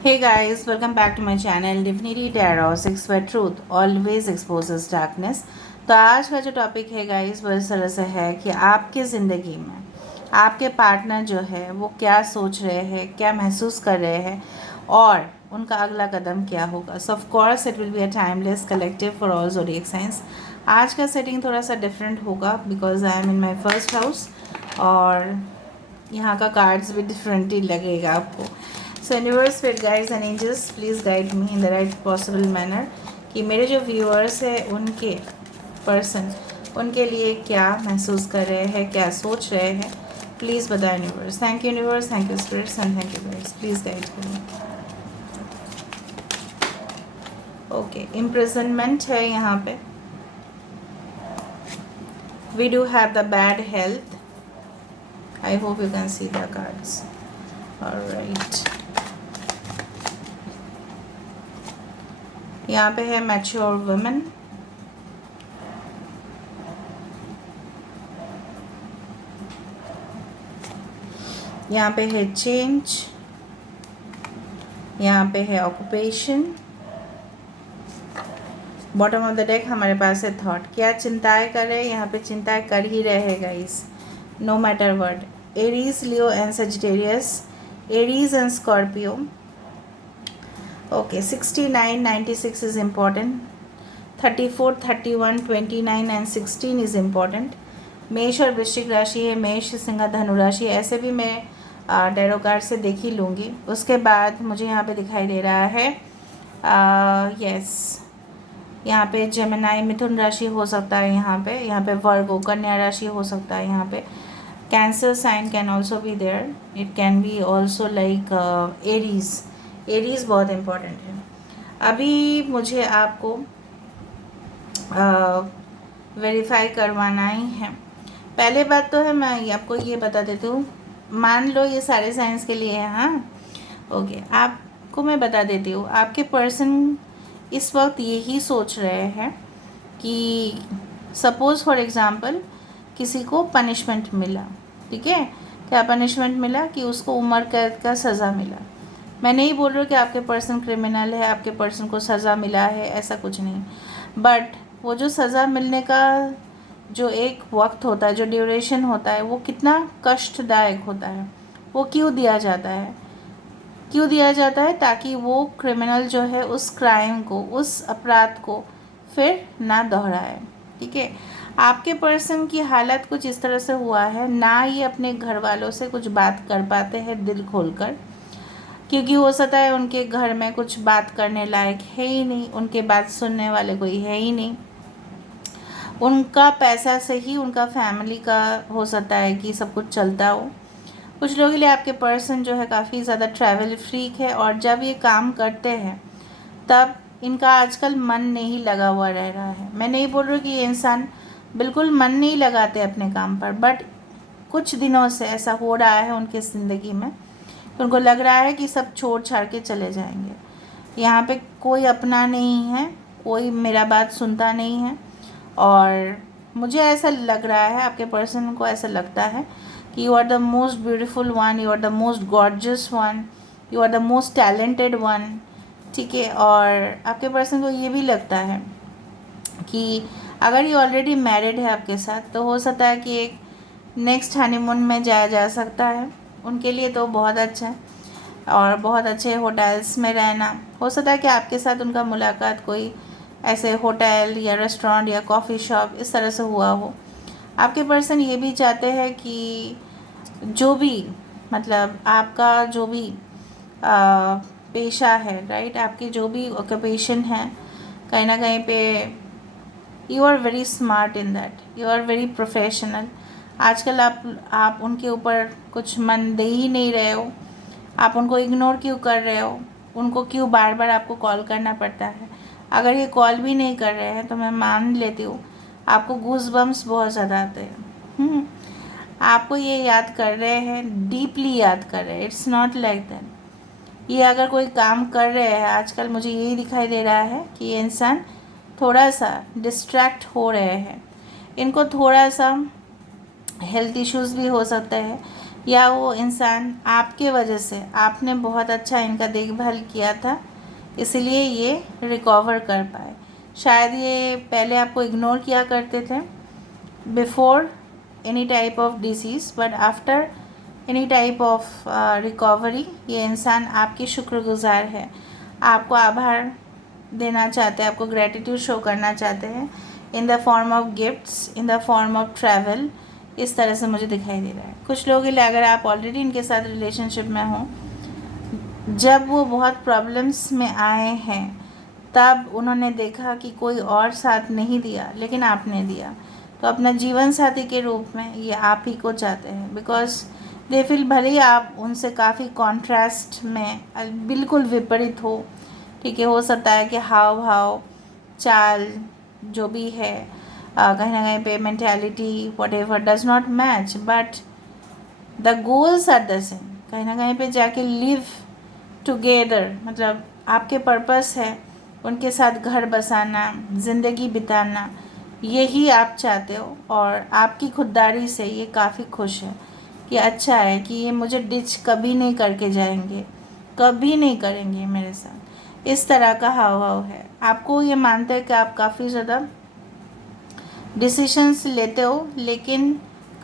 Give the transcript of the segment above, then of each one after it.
Hey guys, welcome back to my channel Divinity Tarot 6 where truth always exposes darkness। तो आज का जो topic है गाइस वो इस तरह से है कि आपकी ज़िंदगी में आपके पार्टनर जो है वो क्या सोच रहे हैं, क्या महसूस कर रहे हैं और उनका अगला कदम क्या होगा। So of course it will be a timeless collective for all zodiac signs. आज का सेटिंग थोड़ा सा डिफरेंट होगा because I am in my first house और यहाँ का कार्ड्स भी डिफरेंटली लगेगा आपको। So universe, spirit guides and angels, please guide me in the right possible manner कि मेरे जो व्यूअर्स हैं उनके पर्सन उनके लिए क्या महसूस कर रहे हैं, क्या सोच रहे हैं। प्लीज़ बताएं universe. Thank you universe, thank you spirits and thank you guides, please guide करें। ओके, इम्प्रिजनमेंट है यहाँ पे। We do have the bad health. I hope you can see the cards. Alright, यहाँ पे है मैच्योर वुमेन। यहाँ पे है चेंज। यहाँ पे है occupation. Bottom of the deck हमारे पास है थॉट। क्या चिंताएं कर रहे हैं, यहाँ पे चिंताएं कर ही रहे हैं guys, no matter what. Aries, Leo and Sagittarius, Aries and Scorpio. Okay, 69 96 is important. 34 31 29 and 16 is important. मेष और वृश्चिक राशि है, मेष सिंह धनु राशि, ऐसे भी मैं टैरो कार्ड से देख ही लूँगी। उसके बाद मुझे यहाँ पे दिखाई दे रहा है यस, यहाँ पे जेमिनाई मिथुन राशि हो सकता है, यहाँ पे वर्गो कन्या राशि हो सकता है, यहाँ पे cancer sign can also be there, it can be also like Aries. Aries बहुत इम्पॉर्टेंट है। अभी मुझे आपको वेरीफाई करवाना ही है। पहले बात तो है, मैं आपको ये बता देती हूँ, मान लो ये सारे साइंस के लिए है। हाँ, ओके, आपको मैं बता देती हूँ, आपके पर्सन इस वक्त यही सोच रहे हैं कि सपोज़ फॉर एग्ज़ाम्पल किसी को पनिशमेंट मिला, ठीक है, क्या पनिशमेंट मिला कि उसको उम्र कैद का सज़ा मिला। मैं नहीं बोल रही हूँ कि आपके पर्सन क्रिमिनल है, आपके पर्सन को सज़ा मिला है, ऐसा कुछ नहीं, बट वो जो सज़ा मिलने का जो एक वक्त होता है, जो ड्यूरेशन होता है, वो कितना कष्टदायक होता है। वो क्यों दिया जाता है, क्यों दिया जाता है? ताकि वो क्रिमिनल जो है उस क्राइम को, उस अपराध को फिर ना दोहराए, ठीक है। आपके पर्सन की हालत कुछ इस तरह से हुआ है, ना ये अपने घर वालों से कुछ बात कर पाते हैं दिल खोलकर, क्योंकि हो सकता है उनके घर में कुछ बात करने लायक है ही नहीं, उनके बात सुनने वाले कोई है ही नहीं। उनका पैसा से ही उनका फैमिली का हो सकता है कि सब कुछ चलता हो। कुछ लोगों के लिए आपके पर्सन जो है काफ़ी ज़्यादा ट्रैवल फ्रीक है, और जब ये काम करते हैं तब इनका आजकल मन नहीं लगा हुआ रह रहा है। मैं नहीं बोल रही कि ये इंसान बिल्कुल मन नहीं लगाते अपने काम पर, बट कुछ दिनों से ऐसा हो रहा है उनकी ज़िंदगी में कि उनको लग रहा है कि सब छोड़ छाड़ के चले जाएंगे। यहाँ पे कोई अपना नहीं है, कोई मेरा बात सुनता नहीं है, और मुझे ऐसा लग रहा है, आपके पर्सन को ऐसा लगता है कि you are the most beautiful one, you are the most gorgeous one, you are the most talented one, ठीक है। और आपके पर्सन को ये भी लगता है कि अगर ये ऑलरेडी मैरिड है आपके साथ, तो हो सकता है कि एक नेक्स्ट हनीमून में जाया जा सकता है। उनके लिए तो बहुत अच्छा है, और बहुत अच्छे होटल्स में रहना। हो सकता है कि आपके साथ उनका मुलाकात कोई ऐसे होटल या रेस्टोरेंट या कॉफ़ी शॉप इस तरह से हुआ हो। आपके पर्सन ये भी चाहते हैं कि जो भी, मतलब आपका जो भी पेशा है, राइट, आपकी जो भी ऑक्यूपेशन है, कहीं ना कहीं पे you are very smart in that, you are very professional. आजकल आप उनके ऊपर कुछ मन दे ही नहीं रहे हो, आप उनको इग्नोर क्यों कर रहे हो, उनको क्यों बार बार आपको कॉल करना पड़ता है। अगर ये कॉल भी नहीं कर रहे हैं तो मैं मान लेती हूँ आपको गूज बम्स बहुत ज़्यादा आते हैं। आपको ये याद कर रहे हैं, डीपली याद कर रहे हैं, इट्स नॉट लाइक दैट। ये अगर कोई काम कर रहे हैं, आजकल मुझे यही दिखाई दे रहा है कि ये इंसान थोड़ा सा डिस्ट्रैक्ट हो रहे हैं। इनको थोड़ा सा हेल्थ इश्यूज़ भी हो सकता है, या वो इंसान आपके वजह से, आपने बहुत अच्छा इनका देखभाल किया था इसीलिए ये रिकवर कर पाए। शायद ये पहले आपको इग्नोर किया करते थे before any type of disease, but after any type of recovery ये इंसान आपकी शुक्रगुजार है, आपको आभार देना चाहते हैं, आपको ग्रेटिट्यूड शो करना चाहते हैं in the form of gifts, in the form of travel. इस तरह से मुझे दिखाई दे रहा है। कुछ लोगों के लिए अगर आप ऑलरेडी इनके साथ रिलेशनशिप में हो, जब वो बहुत प्रॉब्लम्स में आए हैं तब उन्होंने देखा कि कोई और साथ नहीं दिया लेकिन आपने दिया, तो अपना जीवन साथी के रूप में ये आप ही को चाहते हैं। बिकॉज दे फील, भले ही आप उनसे काफ़ी कॉन्ट्रास्ट में बिल्कुल विपरीत हो, ठीक है, हो सकता है कि हाव भाव, चाल, जो भी है, कहीं ना कहीं पे mentality whatever does not match, but the goals are the same. कहीं ना कहीं पे जाके लिव टुगेदर, मतलब आपके पर्पस है उनके साथ घर बसाना, ज़िंदगी बिताना, यही आप चाहते हो। और आपकी खुददारी से ये काफ़ी खुश है कि अच्छा है कि ये मुझे डिच कभी नहीं करके जाएंगे, कभी नहीं करेंगे मेरे साथ। इस तरह का हाव भाव है। आपको ये मानते हैं कि आप काफ़ी ज़्यादा डिसीशंस लेते हो लेकिन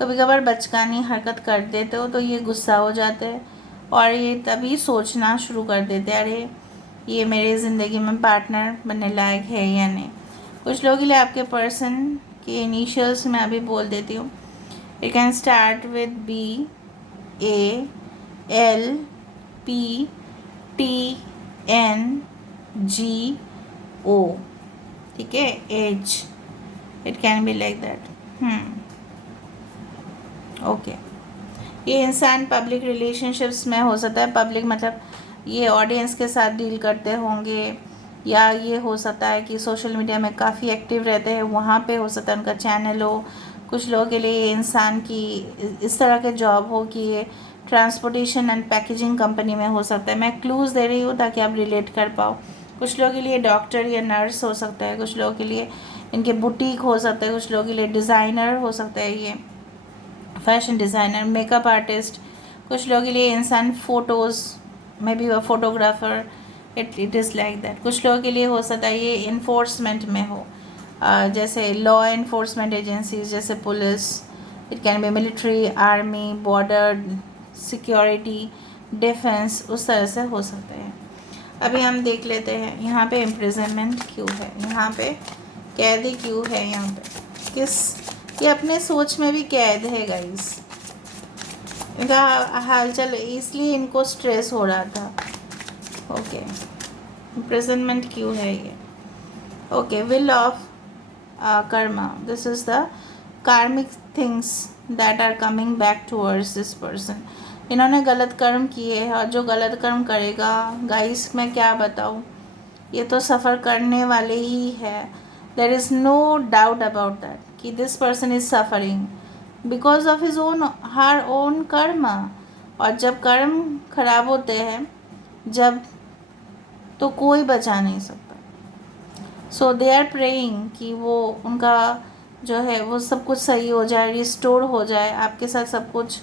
कभी कभार बचकानी हरकत कर देते हो, तो ये गुस्सा हो जाते हैं और ये तभी सोचना शुरू कर देते हैं, अरे ये मेरी ज़िंदगी में पार्टनर बनने लायक है या नहीं। कुछ लोगों के लिए आपके पर्सन के इनिशियल्स मैं अभी बोल देती हूँ। It can start with B, A, L, P, T, N, G, O, ठीक है, H, it can be like that. Okay, ये इंसान पब्लिक रिलेशनशिप्स में हो सकता है। पब्लिक मतलब ये ऑडियंस के साथ डील करते होंगे, या ये हो सकता है कि सोशल मीडिया में काफ़ी एक्टिव रहते हैं, वहाँ पे हो सकता है उनका चैनल हो। कुछ लोगों के लिए ये इंसान की इस तरह के जॉब हो कि ये ट्रांसपोर्टेशन एंड पैकेजिंग कंपनी में हो सकता है। मैं क्लूज़ दे रही हूँ ताकि आप रिलेट कर पाओ। कुछ लोगों के लिए डॉक्टर या नर्स हो सकता है, कुछ लोगों के लिए इनके बुटीक हो सकता है, कुछ लोगों के लिए डिज़ाइनर हो सकता है, ये फैशन डिज़ाइनर, मेकअप आर्टिस्ट। कुछ लोगों के लिए इंसान फ़ोटोज़ में भी, photographer, it is like that. कुछ लोगों के लिए हो सकता है ये इन्फोर्समेंट में हो, जैसे लॉ इन्फोर्समेंट एजेंसीज, जैसे police, it can B military, army, border security, defence, उस तरह से हो सकते हैं। अभी हम देख लेते हैं यहाँ पे इम्प्रिजनमेंट क्यों है, यहाँ पे कैदी क्यों है, यहाँ पे किस, ये अपने सोच में भी कैद है गाइस। इनका हालचाल, इसलिए इनको स्ट्रेस हो रहा था। ओके, इम्प्रिजनमेंट क्यों है ये। Okay, will of karma, this is the karmic things that are coming back towards this person. इन्होंने गलत कर्म किए हैं और जो गलत कर्म करेगा गाइस, मैं क्या बताऊँ, ये तो सफ़र करने वाले ही है। There is no doubt about that कि this person is suffering because of his own, her own karma. और जब कर्म खराब होते हैं, जब, तो कोई बचा नहीं सकता। सो दे आर प्रेइंग कि वो, उनका जो है वो सब कुछ सही हो जाए, रिस्टोर हो जाए, आपके साथ सब कुछ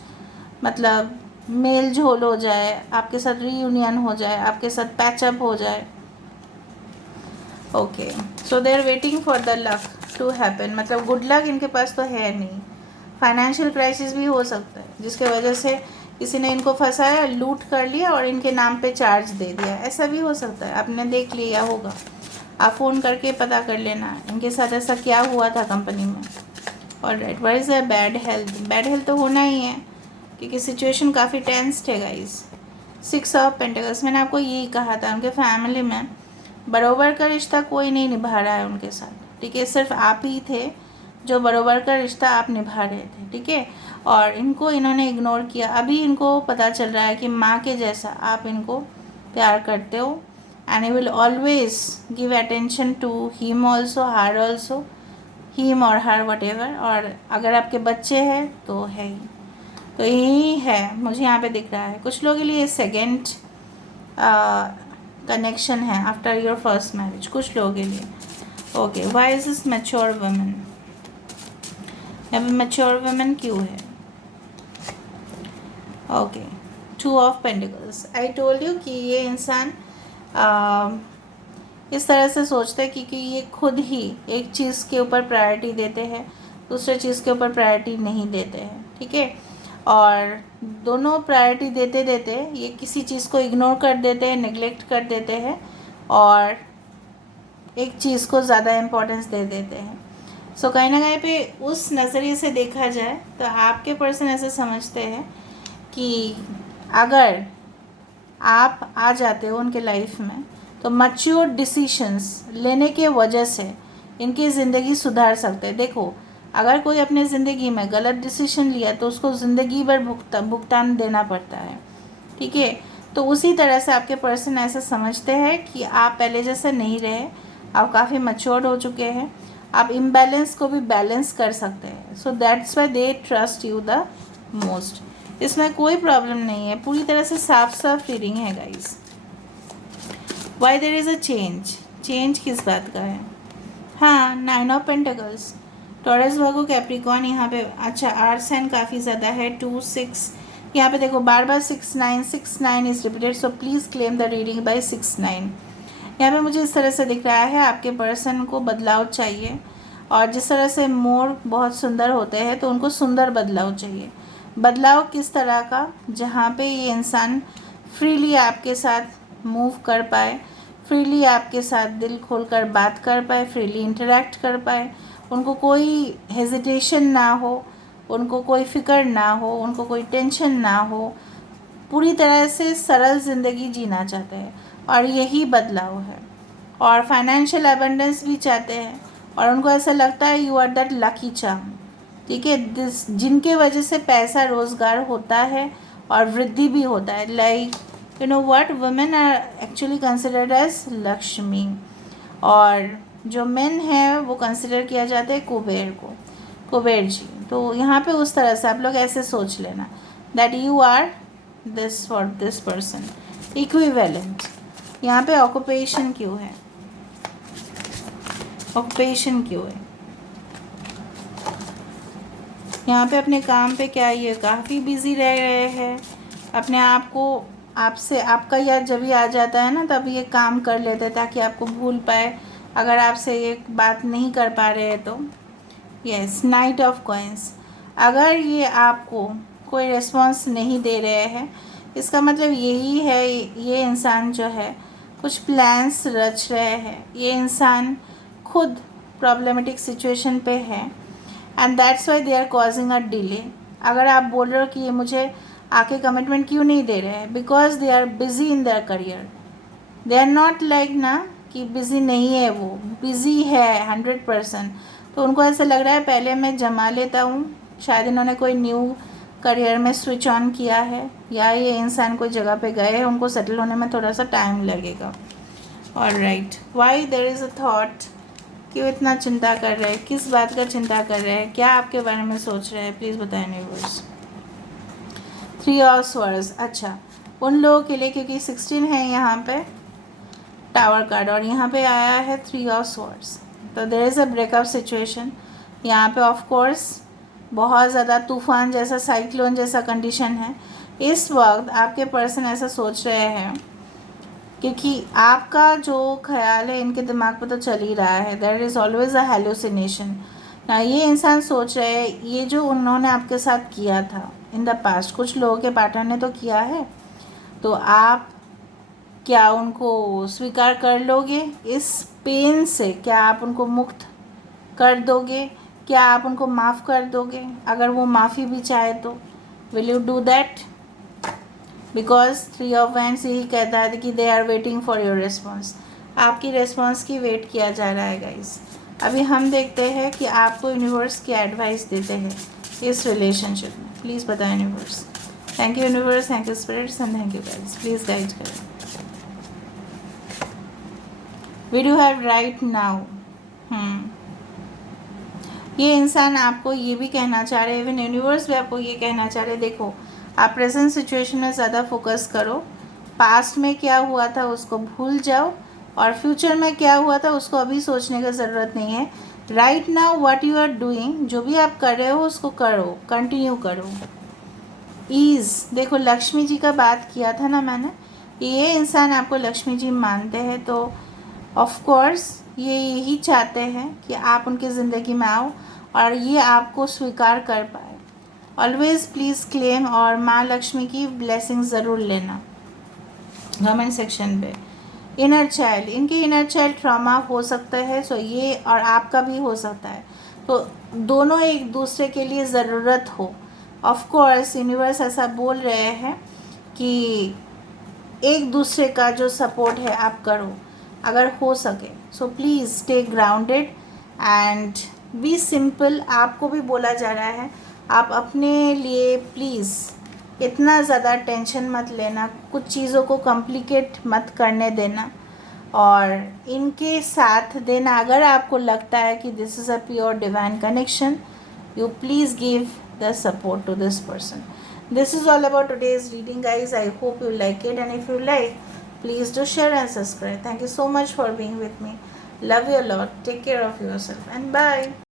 मतलब मेल झोल हो जाए, आपके साथ रीयूनियन हो जाए, आपके साथ पैचअप हो जाए। Okay, so they are waiting for the luck to happen, मतलब गुड लक इनके पास तो है नहीं। फाइनेंशियल क्राइसिस भी हो सकता है जिसके वजह से किसी ने इनको फंसाया, लूट कर लिया और इनके नाम पे चार्ज दे दिया, ऐसा भी हो सकता है। आपने देख लिया होगा, आप फ़ोन करके पता कर लेना इनके साथ ऐसा क्या हुआ था कंपनी में। और right, what is a bad health, bad health तो होना ही है क्योंकि सिचुएशन काफ़ी टेंस्ड है गाइस। 6 ऑफ पेंटिकल्स, मैंने आपको यही कहा था, उनके फैमिली में बरोबर का रिश्ता कोई नहीं निभा रहा है उनके साथ, ठीक है, सिर्फ आप ही थे जो बरोबर का रिश्ता आप निभा रहे थे, ठीक है, और इनको इन्होंने इग्नोर किया। अभी इनको पता चल रहा है कि माँ के जैसा आप इनको प्यार करते हो, and you will always give attention to him also, her also, him और हर वट एवर। और अगर आपके बच्चे हैं तो है ही, तो यही है मुझे यहाँ पे दिख रहा है। कुछ लोगों के लिए सेकेंड कनेक्शन है आफ्टर योर फर्स्ट मैरिज, कुछ लोगों के लिए। Okay, why is this mature women, यहाँ पे मैच्योर वुमेन क्यों है। Okay, 2 of pentacles. I told you कि ये इंसान इस तरह से सोचते हैं क्योंकि ये खुद ही एक चीज़ के ऊपर प्रायोरिटी देते हैं, दूसरे चीज़ के ऊपर प्रायोरिटी नहीं देते हैं, ठीक है। और दोनों प्रायोरिटी देते देते ये किसी चीज़ को इग्नोर कर देते हैं, नेग्लेक्ट कर देते हैं और एक चीज़ को ज़्यादा इम्पोर्टेंस दे देते हैं। सो कहीं ना कहीं पे उस नज़रिए से देखा जाए तो आपके पर्सन ऐसे समझते हैं कि अगर आप आ जाते हो उनके लाइफ में तो मैच्योर डिसीशंस लेने के वजह से इनकी ज़िंदगी सुधार सकते हैं। देखो, अगर कोई अपने ज़िंदगी में गलत डिसीजन लिया तो उसको ज़िंदगी भर भुगतान देना पड़ता है, ठीक है। तो उसी तरह से आपके पर्सन ऐसा समझते हैं कि आप पहले जैसे नहीं रहे, आप काफ़ी मैच्योर्ड हो चुके हैं, आप इम्बैलेंस को भी बैलेंस कर सकते हैं। So that's why they trust you the most. इसमें कोई प्रॉब्लम नहीं है, पूरी तरह से साफ साफ रीडिंग है guys. Why there is a change? Change किस बात का है? हाँ, 9 of pentacles, Taurus, Virgo, Capricorn. यहाँ पे अच्छा आर्ट साइन काफ़ी ज़्यादा है, 2 6। यहाँ पे देखो बार बार 6 9 is repeated, so please claim the reading by 6 9। यहाँ पे मुझे इस तरह से दिख रहा है आपके पर्सन को बदलाव चाहिए, और जिस तरह से मोर बहुत सुंदर होते हैं तो उनको सुंदर बदलाव चाहिए। बदलाव किस तरह का? जहाँ पे ये इंसान फ्रीली आपके साथ मूव कर पाए, फ्रीली आपके साथ दिल खोलकर बात कर पाए, फ्रीली इंटरेक्ट कर पाए, उनको कोई हेजिटेशन ना हो, उनको कोई फ़िक्र ना हो, उनको कोई टेंशन ना हो, पूरी तरह से सरल ज़िंदगी जीना चाहते हैं और यही बदलाव है। और फाइनेंशियल अबंडेंस भी चाहते हैं और उनको ऐसा लगता है you are that lucky charm, ठीक है, जिनके वजह से पैसा रोज़गार होता है और वृद्धि भी होता है। Like you know what, women are actually considered as Lakshmi, और जो मेन है वो कंसिडर किया जाता है कुबेर को, कुबेर जी। तो यहाँ पे उस तरह से आप लोग ऐसे सोच लेना that you are this for this person, equivalent. यहाँ पे ऑक्यूपेशन क्यों है? ऑक्यूपेशन क्यों है? यहाँ पे अपने काम पे क्या ये काफ़ी बिजी रह रहे हैं, अपने आप को आपसे, आपका याद जब भी आ जाता है ना तब ये काम कर लेते हैं ताकि आपको भूल पाए, अगर आपसे ये बात नहीं कर पा रहे हैं तो। Yes, night of coins. अगर ये आपको कोई रिस्पॉन्स नहीं दे रहे हैं, इसका मतलब यही है ये इंसान जो है कुछ प्लान्स रच रहे हैं, ये इंसान खुद प्रॉब्लमेटिक सिचुएशन पे है and that's why they are causing a delay. अगर आप बोल रहे हो कि ये मुझे आके कमिटमेंट क्यों नहीं दे रहे हैं, because they are busy in their career, they are not like ना कि बिज़ी नहीं है, वो बिज़ी है 100%। तो उनको ऐसा लग रहा है पहले मैं जमा लेता हूँ, शायद इन्होंने कोई न्यू करियर में स्विच ऑन किया है या ये इंसान कोई जगह पे गए हैं, उनको सेटल होने में थोड़ा सा टाइम लगेगा। Alright, why there is a thought, क्यों इतना चिंता कर रहे हैं, किस बात का चिंता कर रहे हैं, क्या आपके बारे में सोच रहे हैं, प्लीज़ बताएं यूनिवर्स। 3 ऑफ स्वर्ड्स, अच्छा उन लोगों के लिए क्योंकि 16 है यहाँ पे टावर कार्ड और यहाँ पे आया है 3 ऑफ स्वर्ड्स, तो there is a breakup situation. यहाँ पे ऑफ कोर्स बहुत ज़्यादा तूफान जैसा, साइक्लोन जैसा कंडीशन है। इस वक्त आपके पर्सन ऐसा सोच रहे हैं क्योंकि आपका जो ख्याल है इनके दिमाग पे तो चल ही रहा है, there is always a hallucination ना। ये इंसान सोच रहे हैं ये जो उन्होंने आपके साथ किया था इन द पास्ट, कुछ लोगों के पार्टनर ने तो किया है, तो आप क्या उनको स्वीकार कर लोगे? इस पेन से क्या आप उनको मुक्त कर दोगे? क्या आप उनको माफ़ कर दोगे? अगर वो माफ़ी भी चाहे तो will you do that? Because 3 of wands यही कहता है कि they are waiting for your response, आपकी रिस्पॉन्स की वेट किया जा रहा है गाइस। अभी हम देखते हैं कि आपको यूनिवर्स क्या एडवाइस देते हैं इस रिलेशनशिप में, प्लीज़ बताएं universe. Thank you universe, thank you spirits and thank you guys, please guide करें। We do have right now. ये इंसान आपको ये भी कहना चाह रहे हैं, इवन यूनिवर्स भी आपको ये कहना चाह रहे हैं, देखो आप प्रेजेंट सिचुएशन में ज़्यादा फोकस करो, पास्ट में क्या हुआ था उसको भूल जाओ और फ्यूचर में क्या हुआ था उसको अभी सोचने की ज़रूरत नहीं है। Right now what you are doing, जो भी आप कर रहे हो उसको करो, कंटिन्यू करो। ईज़, देखो लक्ष्मी जी का बात किया था ना मैंने, ये इंसान आपको लक्ष्मी जी मानते हैं, तो ऑफ कोर्स ये यही चाहते हैं कि आप उनकी ज़िंदगी में आओ और ये आपको स्वीकार कर पाए। ऑलवेज़ प्लीज़ क्लेम और माँ लक्ष्मी की ब्लेसिंग ज़रूर लेना कमेंट सेक्शन पे। इनर चाइल्ड, इनके इनर चाइल्ड ट्रॉमा हो सकता है, सो ये और आपका भी हो सकता है, तो दोनों एक दूसरे के लिए ज़रूरत हो। ऑफ कोर्स यूनिवर्स ऐसा बोल रहे हैं कि एक दूसरे का जो सपोर्ट है आप करो अगर हो सके। So please stay grounded and be simple. आपको भी बोला जा रहा है आप अपने लिए प्लीज़ इतना ज़्यादा टेंशन मत लेना, कुछ चीज़ों को कॉम्प्लिकेट मत करने देना और इनके साथ देना। अगर आपको लगता है कि this is a pure divine connection, you please give the support to this person. This is all about today's reading, guys. I hope you like it, and if you like, please do share and subscribe. Thank you so much for being with me. Love you a lot. Take care of yourself, and bye.